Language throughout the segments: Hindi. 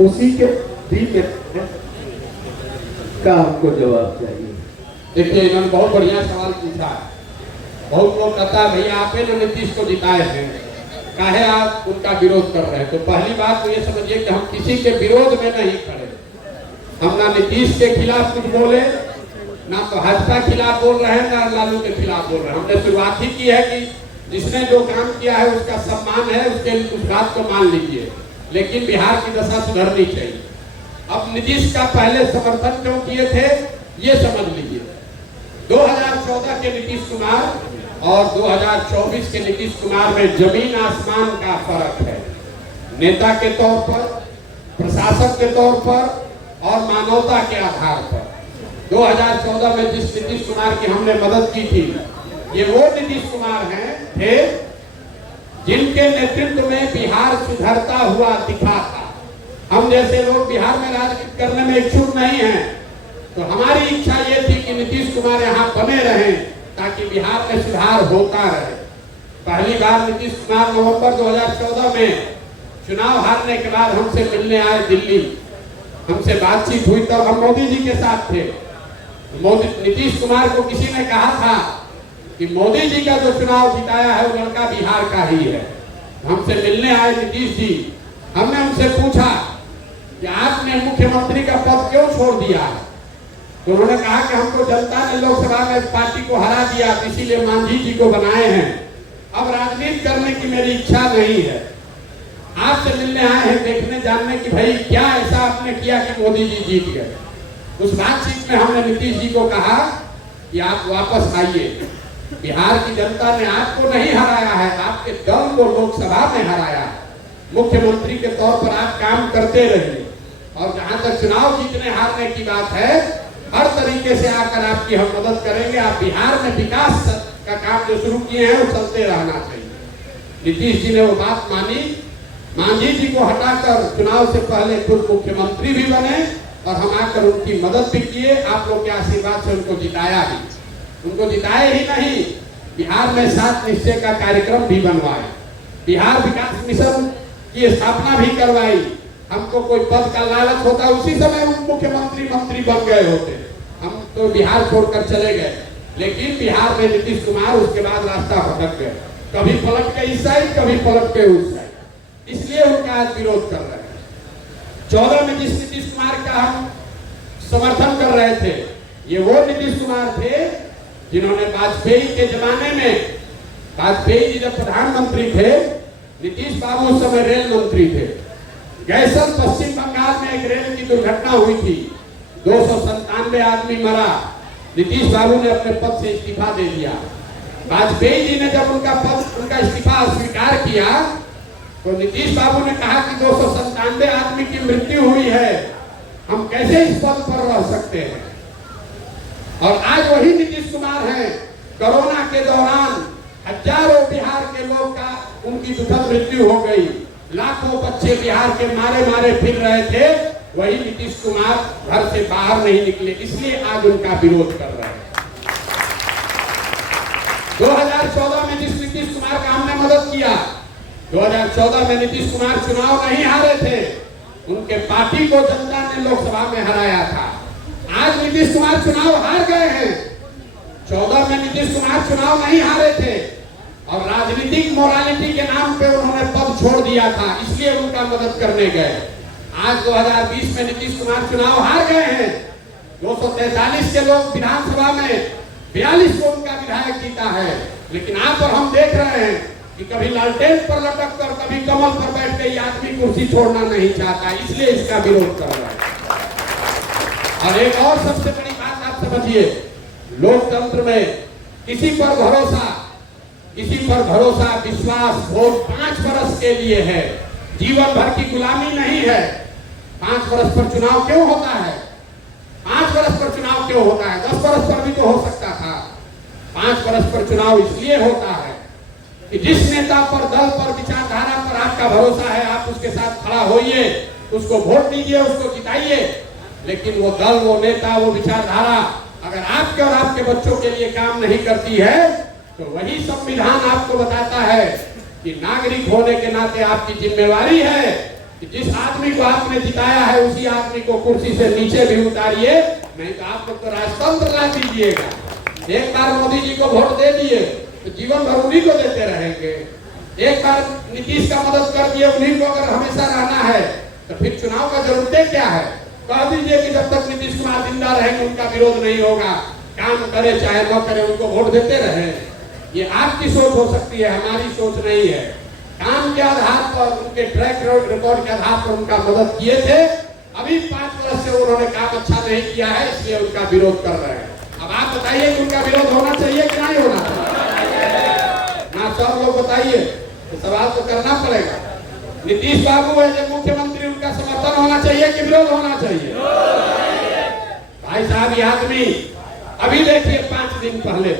उसी के दिल का हमको जवाब चाहिए। देखिए, इन्होंने बहुत बढ़िया सवाल पूछा। बहुत लोग कहता है भैया आपने ना नीतीश को जिताए हैं, काहे आप उनका विरोध कर रहे हैं। तो पहली बात तो ये समझिए कि हम किसी के विरोध में नहीं खड़े। हम ना नीतीश के खिलाफ कुछ बोले, ना तो भाजपा के खिलाफ बोल रहे हैं, ना लालू के खिलाफ बोल रहे हैं। हमने शुरुआत ही की है कि जिसने जो काम किया है उसका सम्मान है, उसके उस बात को मान लीजिए, लेकिन बिहार की दशा सुधरनी चाहिए। अब नीतीश का पहले समर्थन क्यों किए थे ये समझ लीजिए। 2014 के नीतीश कुमार और 2024 के नीतीश कुमार में जमीन आसमान का फर्क है। नेता के तौर पर, प्रशासक के तौर पर और मानवता के आधार पर। 2014 में जिस नीतीश कुमार की हमने मदद की थी, ये वो नीतीश कुमार हैं थे जिनके नेतृत्व में बिहार सुधरता हुआ दिखा था। हम जैसे लोग बिहार में राजनीति करने में इच्छुक नहीं हैं, तो हमारी इच्छा ये थी कि नीतीश कुमार यहाँ बने रहें ताकि बिहार में सुधार होता रहे। पहली बार नीतीश कुमार नवंबर 2014 में चुनाव हारने के बाद हमसे मिलने आए दिल्ली, हमसे बातचीत हुई। तब हम मोदी जी के साथ थे। नीतीश कुमार को किसी ने कहा था कि मोदी जी का जो चुनाव जिताया है वो लड़का बिहार का ही है। हमसे मिलने आए नीतीश जी। हमने उनसे पूछा कि आपने मुख्यमंत्री का पद क्यों छोड़ दिया है, तो उन्होंने कहा कि हमको जनता ने लोकसभा में पार्टी को हरा दिया, इसीलिए मांझी जी को बनाए हैं। अब राजनीति करने की मेरी इच्छा नहीं है। आपसे मिलने आए हैं देखने जानने की भाई क्या ऐसा आपने किया कि मोदी जी जीत गए। उस बातचीत में हमने नीतीश जी को कहा कि आप वापस आइए। बिहार की जनता ने आपको नहीं हराया है, आपके दल को लोकसभा में हराया है। मुख्यमंत्री के तौर पर आप काम करते रहिए, और जहां तक चुनाव जीतने हारने की बात है, हर तरीके से आकर आपकी हम मदद करेंगे। आप बिहार में विकास का काम जो शुरू किए हैं वो चलते रहना चाहिए। नीतीश जी ने वो बात मानी। मांझी जी को हटाकर चुनाव से पहले खुद मुख्यमंत्री भी बने और हम आकर उनकी मदद भी किए। आप लोग के आशीर्वाद से उनको जिताया भी। उनको जिताए ही नहीं, बिहार में 7 निश्चय का कार्यक्रम भी बनवाए, बिहार विकास मिशन की स्थापना भी करवाई। हमको कोई पद का लालच होता उसी समय मुख्यमंत्री मंत्री बन गए होते, हम तो बिहार छोड़कर चले गए। लेकिन बिहार में नीतीश कुमार उसके बाद रास्ता भटक गए, कभी पलट के इस साइड, कभी पलट के उस साइड, इसलिए उनका आज विरोध कर रहे हैं। 14 में जिस नीतीश कुमार का हम समर्थन कर रहे थे, ये वो नीतीश कुमार थे जिन्होंने वाजपेयी के जमाने में, वाजपेयी जी जब प्रधानमंत्री थे, नीतीश बाबू उस समय रेल मंत्री थे। गैसल पश्चिम बंगाल में एक रेल की दुर्घटना हुई थी, 297 आदमी मरा। नीतीश बाबू ने अपने पद से इस्तीफा दे दिया। वाजपेयी जी ने जब उनका इस्तीफा स्वीकार किया, तो नीतीश बाबू ने कहा कि 297 आदमी की मृत्यु हुई है, हम कैसे इस पद पर रह सकते हैं। और आज वही नीतीश कुमार हैं। कोरोना के दौरान हजारों बिहार के लोग का उनकी दुखद मृत्यु हो गई, लाखों बच्चे बिहार के मारे मारे फिर रहे थे। वही नीतीश कुमार घर से बाहर नहीं निकले, इसलिए आज उनका विरोध कर रहे हैं। 2014 में जिस नीतीश कुमार का हमने मदद किया, 2014 में नीतीश कुमार चुनाव नहीं हारे थे, उनके पार्टी को जनता ने लोकसभा में हराया था। आज नीतीश कुमार चुनाव हार गए हैं। 14 में नीतीश कुमार चुनाव नहीं हारे थे और राजनीतिक मोरालिटी के नाम पे उन्होंने पद छोड़ दिया था, इसलिए उनका मदद करने गए। आज 2020 में नीतीश कुमार चुनाव हार गए हैं। 243 के लोग विधानसभा में, 42 को उनका विधायक जीता है। लेकिन आप और हम देख रहे हैं कि कभी लालटेन पर लटक कर, कभी कमल पर बैठ के ये आदमी कुर्सी छोड़ना नहीं चाहता, इसलिए इसका विरोध कर रहा है। और एक और सबसे बड़ी बात आप समझिए, लोकतंत्र में किसी पर भरोसा, विश्वास, वोट 5 वर्ष के लिए है, जीवन भर की गुलामी नहीं है। 5 वर्ष पर चुनाव क्यों होता है? 5 वर्ष पर चुनाव क्यों होता है? 10 वर्ष पर भी तो हो सकता था। 5 वर्ष पर चुनाव इसलिए होता है कि जिस नेता पर, दल पर, विचारधारा पर आपका भरोसा है, आप उसके साथ खड़ा होइए, उसको वोट दीजिए, उसको जिताइए। लेकिन वो दल, वो नेता, वो विचारधारा अगर आपके और आपके बच्चों के लिए काम नहीं करती है, तो वही संविधान आपको बताता है कि नागरिक होने के नाते आपकी जिम्मेवारी है कि जिस आदमी को आपने जिताया है उसी आदमी को कुर्सी से नीचे भी उतारिए, नहीं तो आप लोग तो राजतंत्र ला दीजिएगा। एक बार मोदी जी को वोट दे दिए तो जीवन भर उन्हीं को देते रहेंगे। एक बार नीतीश का मदद कर दिए, उन्हीं को अगर हमेशा रहना है तो फिर चुनाव का जरूरत क्या है? कह दीजिए कि जब तक नीतीश कुमार जिंदा रहेंगे उनका विरोध नहीं होगा, काम करे चाहे न करे उनको वोट देते रहे। ये आपकी सोच हो सकती है, हमारी सोच नहीं है। काम के आधार पर, उनके ट्रैक रिकॉर्ड के आधार पर उनका मदद किए थे। अभी 5 वर्ष से उन्होंने काम अच्छा नहीं किया है, इसलिए उनका विरोध कर रहे हैं। अब आप बताइए कि उनका विरोध होना चाहिए कि नहीं होना चाहिए? ना सब लोग बताइए, तो सवाल तो करना पड़ेगा। नीतीश बाबू है जब मुख्यमंत्री, उनका समर्थन होना चाहिए कि विरोध होना चाहिए? भाई साहब, ये आदमी अभी देखिए 5 दिन पहले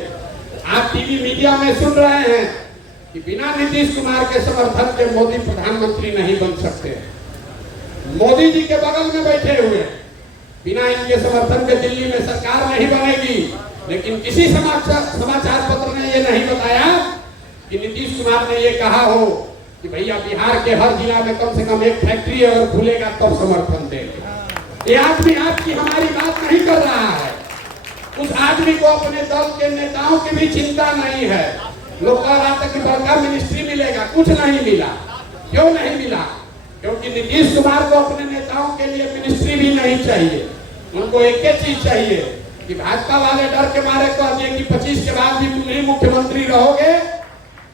आप टीवी मीडिया में सुन रहे हैं कि बिना नीतीश कुमार के समर्थन के मोदी प्रधानमंत्री नहीं बन सकते। मोदी जी के बगल में बैठे हुए, बिना इनके समर्थन के दिल्ली में सरकार नहीं बनेगी। लेकिन किसी समाचार पत्र ने ये नहीं बताया कि नीतीश कुमार ने ये कहा हो कि भैया बिहार के हर जिला में कम से कम एक फैक्ट्री अगर खुलेगा तब समर्थन देंगे। ये आदमी आपकी हमारी बात नहीं कर रहा है। उस आदमी को अपने दल के नेताओं की भी चिंता नहीं है। लोग कह रहा था कि बड़का मिनिस्ट्री मिलेगा, कुछ नहीं मिला। क्यों नहीं मिला? क्योंकि नीतीश कुमार को अपने नेताओं के लिए मिनिस्ट्री भी नहीं चाहिए। उनको एक ही चीज चाहिए कि भाजपा वाले डर के मारे कह दिए कि 25 के बाद भी तुम ही मुख्यमंत्री रहोगे,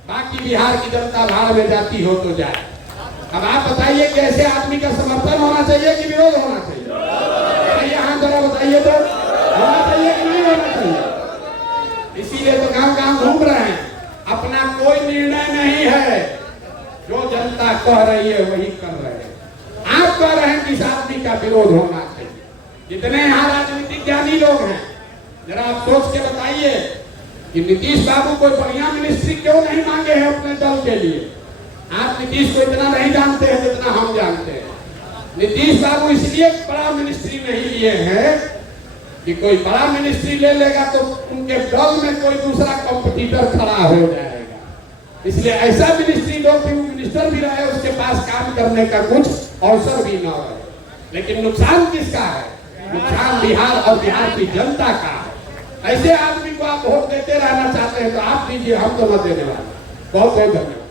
बाकी बिहार की जनता भाड़ में जाती हो तो जाए। अब आप बताइए कि ऐसे आदमी का समर्थन होना चाहिए कि विरोध होना चाहिए? यहाँ जरा बताइए तो, होना चाहिए कि नहीं होना चाहिए? इसीलिए तो गांव-गांव घूम रहे हैं। अपना कोई निर्णय नहीं है, जो जनता कह रही है वही कर रहे हैं। आप कह रहे हैं कि इस आदमी का विरोध होना चाहिए। जितने यहाँ राजनीतिक ज्ञानी लोग हैं, जरा आप सोच के बताइए कि नीतीश बाबू कोई बढ़िया मिनिस्ट्री क्यों नहीं मांगे हैं अपने दल के लिए? आप नीतीश को इतना नहीं जानते हैं जितना हम जानते हैं। नीतीश बाबू इसलिए बड़ा मिनिस्ट्री नहीं लिए हैं कि कोई बड़ा मिनिस्ट्री ले लेगा तो उनके दल में कोई दूसरा कंपटीटर खड़ा हो जाएगा। इसलिए ऐसा मिनिस्ट्री दो कि वो मिनिस्टर भी रहे, उसके पास काम करने का कुछ अवसर भी न रहे। लेकिन नुकसान किसका है? नुकसान बिहार और बिहार की जनता का है। ऐसे आदमी को आप वोट देते रहना चाहते हैं तो आप दीजिए, हम तो मत देने वाले। बहुत बहुत धन्यवाद।